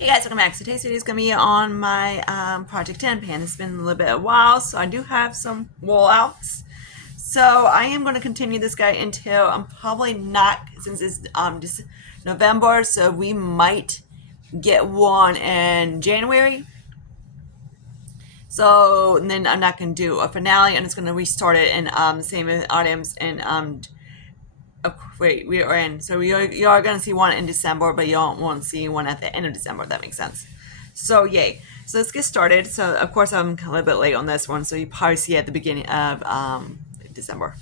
Hey guys, welcome back. So today's video is going to be on my Project 10 pan. It's been a little bit of a while, so I do have some wall outs. So I am going to continue this guy until I'm probably not, since it's just November, so we might get one in January. So and then I'm not going to do a finale. I'm just going to restart it and same items and wait, we are in. So you are going to see one in December, but you don't want to see one at the end of December. If that makes sense. So yay. So let's get started. So of course I'm a little bit late on this one, so you probably see it at the beginning of December.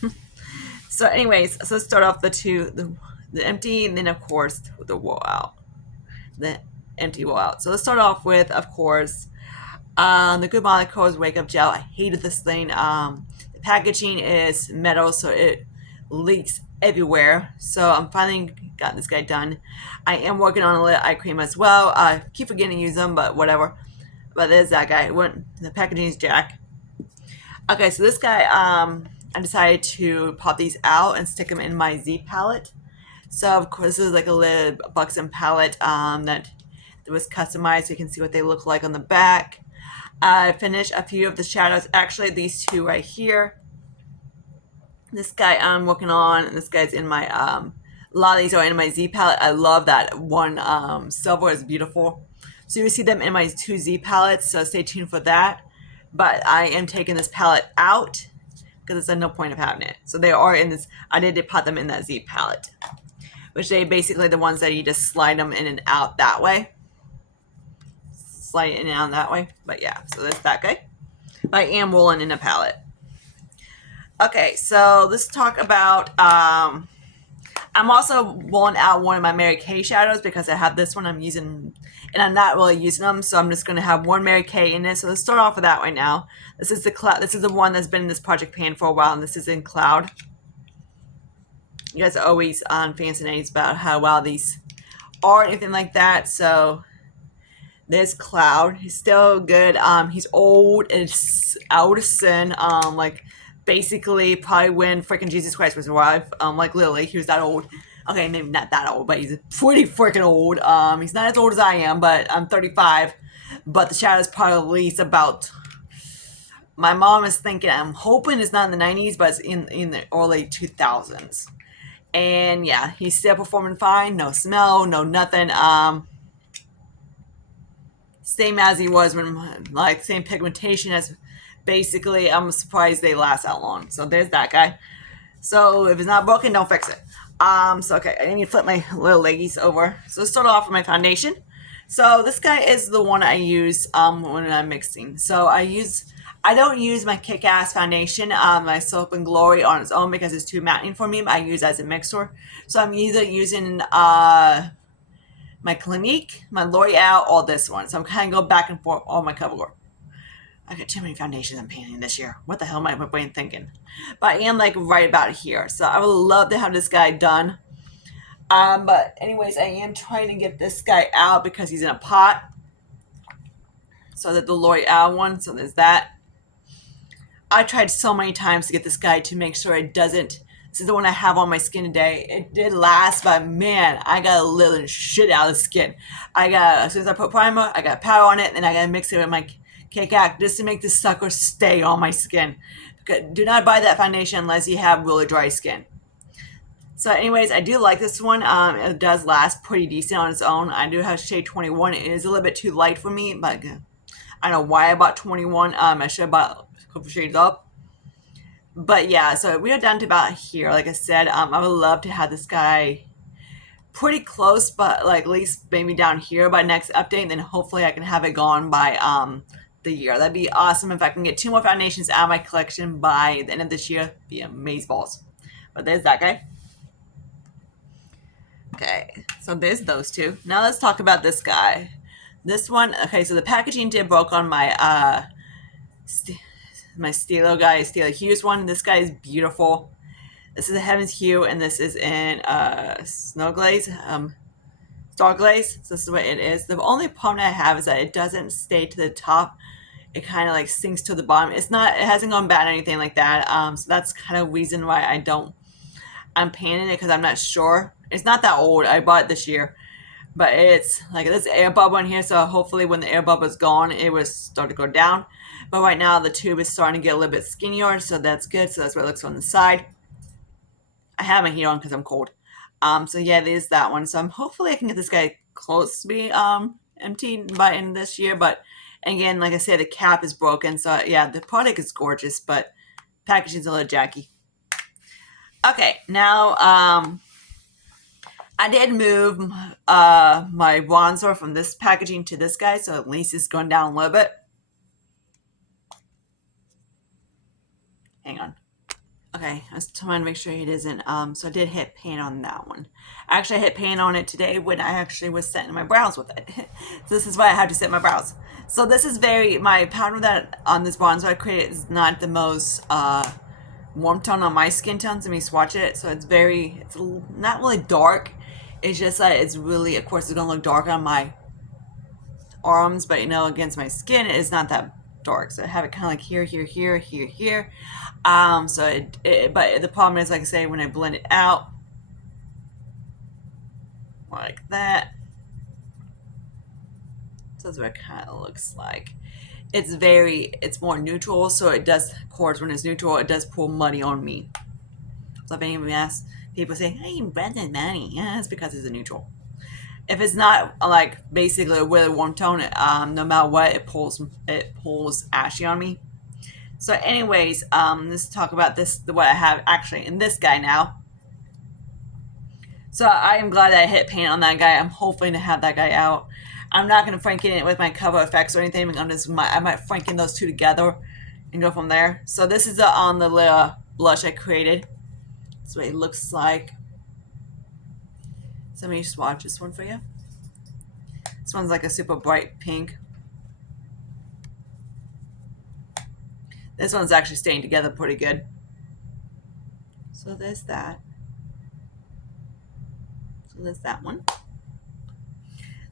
So anyways, so let's start off the empty, and then of course the wall out, the empty wall out. So let's start off with, of course, the Good Molecules Wake Up Gel. I hated this thing. The packaging is metal, so it leaks everywhere. So I'm finally got this guy done. I am working on a lip eye cream as well. I keep forgetting to use them, but whatever. But there's that guy. The packaging is jack. Okay, so this guy, I decided to pop these out and stick them in my Z palette. So of course this is like a little Buxom palette that was customized, so you can see what they look like on the back. I finished a few of the shadows. Actually, these two right here. This guy I'm working on. This guy's in my a lot of these are in my Z palette. I love that one. Silver is beautiful. So you see them in my two Z palettes. So stay tuned for that. But I am taking this palette out because there's no point of having it. So they are in this. I did put them in that Z palette, which they basically the ones that you just slide them in and out that way. Slide in and out that way. But yeah, so that's that guy. But I am rolling in a palette. Okay, so let's talk about. I'm also rolling out one of my Mary Kay shadows because I have this one I'm using, and I'm not really using them, so I'm just going to have one Mary Kay in it. So let's start off with that right now. This is the cloud. This is the one that's been in this project pan for a while, and this is in cloud. You guys are always on fascinated about how well these are, anything like that. So there's cloud. He's still good. He's old. It's out of sin. Like basically probably when freaking Jesus Christ was alive. Like literally, he was that old. Okay, maybe not that old, but he's pretty freaking old. He's not as old as I am, but I'm 35. But the shadow's probably at least about. My mom is thinking. I'm hoping it's not in the 90s, but it's in the early 2000s. And yeah, he's still performing fine. No smell, no nothing. Same as he was when, like, same pigmentation as basically. I'm surprised they last that long. So there's that guy. So if it's not broken, don't fix it. So okay, I need to flip my little leggies over. So let's start off with my foundation. So this guy is the one I use when I'm mixing. So I don't use my Kick-Ass foundation, my Soap and Glory on its own because it's too matting for me. I use it as a mixer. So I'm either using my Clinique, my L'Oreal, or this one. So I'm kind of going back and forth all my CoverGirl. I got too many foundations I'm painting this year. What the hell am I brain thinking? But I am like right about here. So I would love to have this guy done. But anyways, I am trying to get this guy out because he's in a pot. So that the L'Oreal one, so there's that. I tried so many times to get this guy to make sure it doesn't. This is the one I have on my skin today. It did last, but man, I got a little shit out of the skin. As soon as I put primer, I got powder on it, and I gotta mix it with my Kick-Ass just to make this sucker stay on my skin. Do not buy that foundation unless you have really dry skin. So anyways, I do like this one. It does last pretty decent on its own. I do have shade 21. It is a little bit too light for me, but I don't know why I bought 21. I should have bought a couple shades up. But yeah, so we are down to about here. Like I said, I would love to have this guy pretty close, but like at least maybe down here by next update. And then hopefully I can have it gone by the year. That'd be awesome if I can get 2 more foundations out of my collection by the end of this year. Be amazeballs. But there's that guy. Okay, so there's those two. Now let's talk about this guy. This one, okay, so the packaging did broke on my my Stilo guy, Stilo Hues one. This guy is beautiful. This is a Heaven's Hue, and this is in Snow Glaze, Star Glaze. So this is what it is. The only problem I have is that it doesn't stay to the top. It kind of like sinks to the bottom. It hasn't gone bad or anything like that. So that's kind of reason why I'm painting it, because I'm not sure. It's not that old. I bought it this year. but it's like this air bubble in here, so hopefully when the air bubble is gone, it will start to go down. But right now the tube is starting to get a little bit skinnier, so that's good. So that's what it looks on the side. I have my heat on because I'm cold. So yeah, there's that one. So I'm hopefully I can get this guy close to be emptied by end of this year. But again, like I said, the cap is broken. So yeah, the product is gorgeous, but packaging's a little janky. Okay, now I did move my bronzer from this packaging to this guy, so at least it's going down a little bit. Hang on. Okay, I was trying to make sure it isn't. So I did hit pan on that one. Actually, I hit pan on it today when I actually was setting my brows with it. So this is why I had to set my brows. So this is my powder that on this bronzer I created is not the most warm tone on my skin tone. So let me swatch it. So it's not really dark. It's just that it's really, of course, it's gonna look dark on my arms, but against my skin, it's not that dark. So I have it kind of like here, here, here, here, here. But the problem is, like I say, when I blend it out like that, so that's what it kind of looks like. It's more neutral, so it does, of course, when it's neutral, it does pull muddy on me. So if anyone asks, people say, hey, you blended muddy. Yeah, it's because it's a neutral. If it's not like basically with a warm tone, no matter what, it pulls ashy on me. So anyways, let's talk about what I have actually in this guy now. So I am glad that I hit paint on that guy. I'm hoping to have that guy out. I'm not going to franken it with my Cover FX or anything. I might franken those two together and go from there. So this is the little blush I created. That's what it looks like. So let me swatch this one for you. This one's like a super bright pink. This one's actually staying together pretty good. So there's that. So there's that one.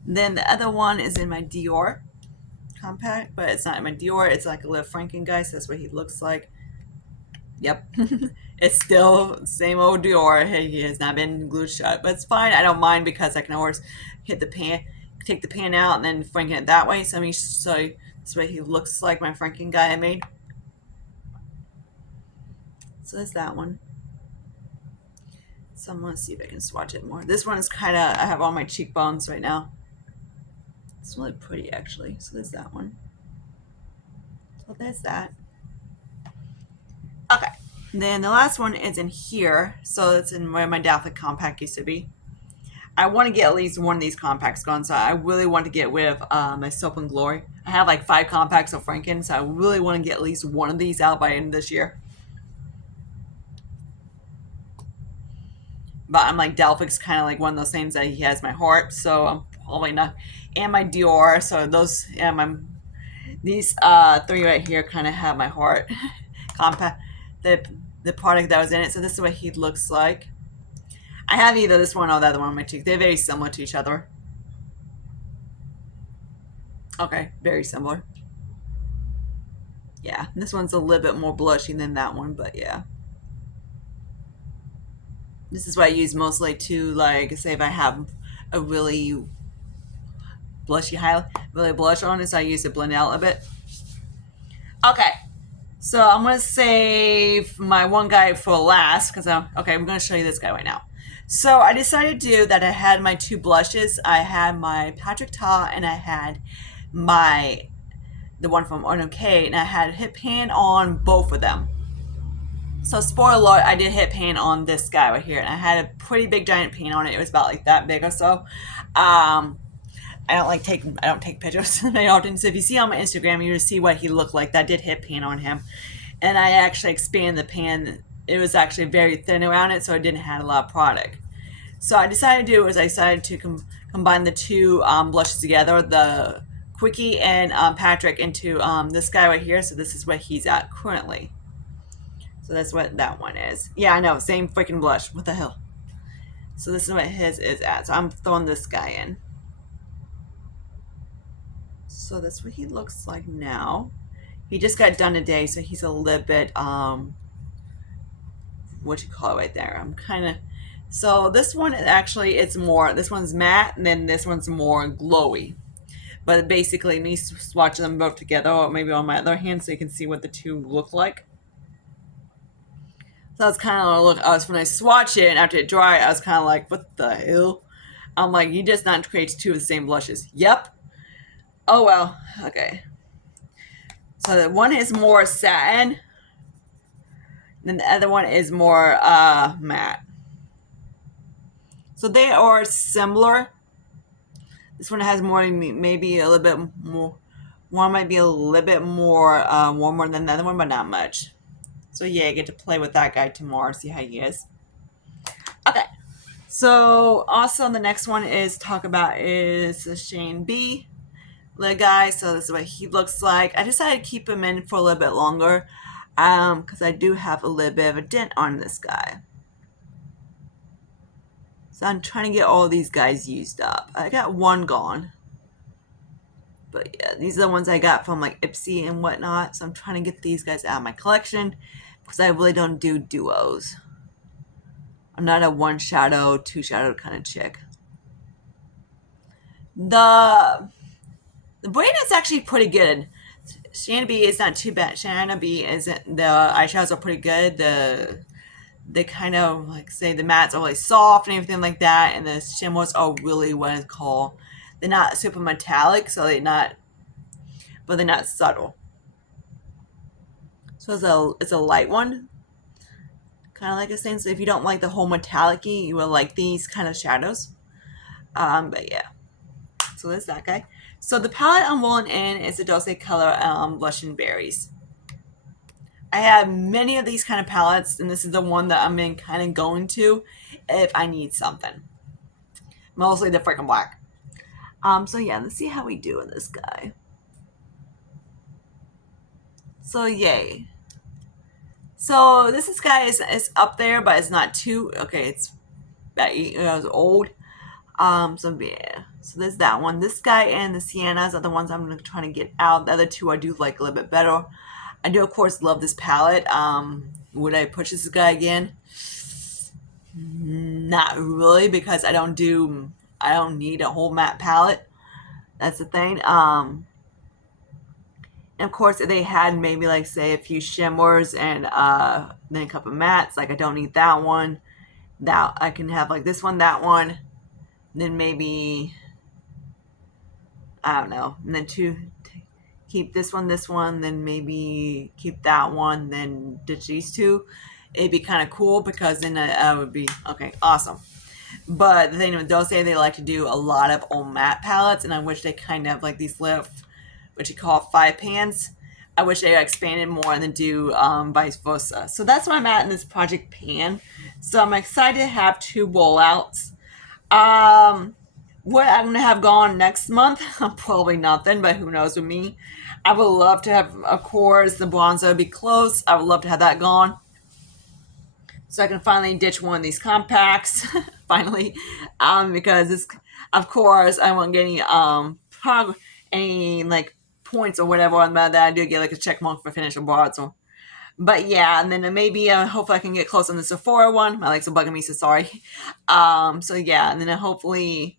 Then the other one is in my Dior compact, but it's not in my Dior. It's like a little Franken guy, so that's what he looks like. Yep. It's still the same old Dior. He has not been glued shut, but it's fine. I don't mind because I can always hit the pan, take the pan out, and then Franken it that way. So let me show you this way he looks like, my Franken guy I made. So there's that one. So I'm going to see if I can swatch it more. This one is kind of, I have all my cheekbones right now. It's really pretty actually. So there's that one. So there's that. Okay. Then the last one is in here. So it's in where my Daphne compact used to be. I want to get at least one of these compacts gone. So I really want to get rid of my Soap and Glory. I have like 5 compacts of Franken. So I really want to get at least one of these out by the end of this year. But I'm like, Delphic's kind of like one of those things that he has my heart, so I'm probably not. And my Dior, so those, these 3 right here kind of have my heart. Compact, the product that was in it. So this is what he looks like. I have either this one or the other one on my cheek. They're very similar to each other. Okay, very similar. Yeah, this one's a little bit more blushy than that one, but yeah. This is what I use mostly to, like, say if I have a really blushy highlight, really blush on it, so I use to blend it out a bit. Okay, so I'm going to save my one guy for last, because I'm going to show you this guy right now. So I decided to do that. I had my 2 blushes. I had my Patrick Ta and I had the one from Urban Decay, and I had hit pan on both of them. So spoiler alert, I did hit pan on this guy right here, and I had a pretty big giant pan on it. It was about like that big or so. I don't take pictures very often. So if you see on my Instagram, you will see what he looked like. That did hit pan on him, and I actually expanded the pan. It was actually very thin around it, so it didn't have a lot of product. So I decided to combine the 2 blushes together, the Quickie and Patrick, into this guy right here. So this is where he's at currently. So that's what that one is. Yeah, I know, same freaking blush. What the hell? So this is what his is at. So I'm throwing this guy in. So that's what he looks like now. He just got done today, so he's a little bit, what you call it right there. I'm kind of So this one actually, it's more, this one's matte and then this one's more glowy. But basically me swatching them both together, or maybe on my other hand so you can see what the two look like. So I was kind of look. When I swatch it and after it dry, I was kind of like, "What the hell?" I'm like, "You just not create two of the same blushes." Yep. Oh well. Okay. So the one is more satin, then the other one is more matte. So they are similar. This one has more, maybe a little bit more. One might be a little bit more warmer than the other one, but not much. So yeah, I get to play with that guy tomorrow, see how he is. Okay. So also the next one is talk about is Shane B, the guy. So this is what he looks like. I decided to keep him in for a little bit longer, because I do have a little bit of a dent on this guy. So I'm trying to get all these guys used up. I got one gone. But yeah, these are the ones I got from like Ipsy and whatnot. So I'm trying to get these guys out of my collection because I really don't do duos. I'm not a one shadow, two shadow kind of chick. The brand is actually pretty good. Shanna B is not too bad. Shanna B isn't, the eyeshadows are pretty good. They kind of like say the mattes are really soft and everything like that, and the shimmers are really what it's called. They're not super metallic, so they're not subtle. So it's a light one, kind of like a thing. So if you don't like the whole metallic-y, you will like these kind of shadows. But yeah, so there's that guy. So the palette I'm rolling in is the Dolce Color Blush and Berries. I have many of these kind of palettes, and this is the one that I'm in kind of going to if I need something. Mostly the freaking black. So yeah, let's see how we do in this guy. So yay. So this guy is up there, but it's not too, okay, it's about 8 years old. So yeah, so there's that one. This guy and the Siennas are the ones I'm trying to get out. The other two I do like a little bit better. I do of course love this palette. Would I purchase this guy again? Not really, because I don't need a whole matte palette. That's the thing. And of course, if they had maybe like say a few shimmers and then a couple of mattes, like I don't need that one. That I can have like this one, that one, then maybe I don't know, and then keep this one, then maybe keep that one, then ditch these two. It'd be kind of cool because then I would be okay, awesome. But the thing with Dolce, they like to do a lot of old matte palettes, and I wish they kind of like these little, what you call 5 pans. I wish they expanded more and then do vice versa. So that's where I'm at in this project pan. So I'm excited to have 2 rollouts. What I'm gonna have gone next month? Probably nothing, but who knows with me. I would love to have, of course, the bronzer would be close. I would love to have that gone, so I can finally ditch one of these compacts. Finally, because it's, of course, I won't get any like points or whatever on that. I do get like a check mark for finish a bronzer. But yeah, and then maybe hopefully I can get close on the Sephora one. My legs are bugging me, so sorry. So yeah, and then hopefully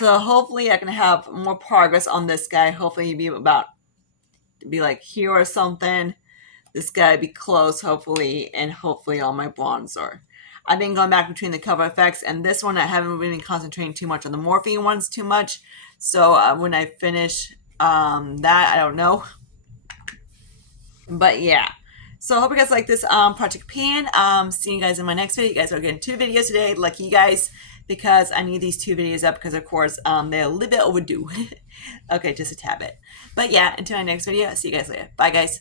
I can have more progress on this guy. Hopefully be like here or something. This guy be close, hopefully, and hopefully on my bronzer. I've been going back between the Cover FX and this one. I haven't really been concentrating too much on the Morphe ones too much. So when I finish that, I don't know. But yeah. So I hope you guys like this project pan. See you guys in my next video. You guys are getting 2 videos today. Lucky you guys, because I need these 2 videos up because of course they're a little bit overdue. Okay, just a tad bit. But yeah, until my next video, see you guys later. Bye guys.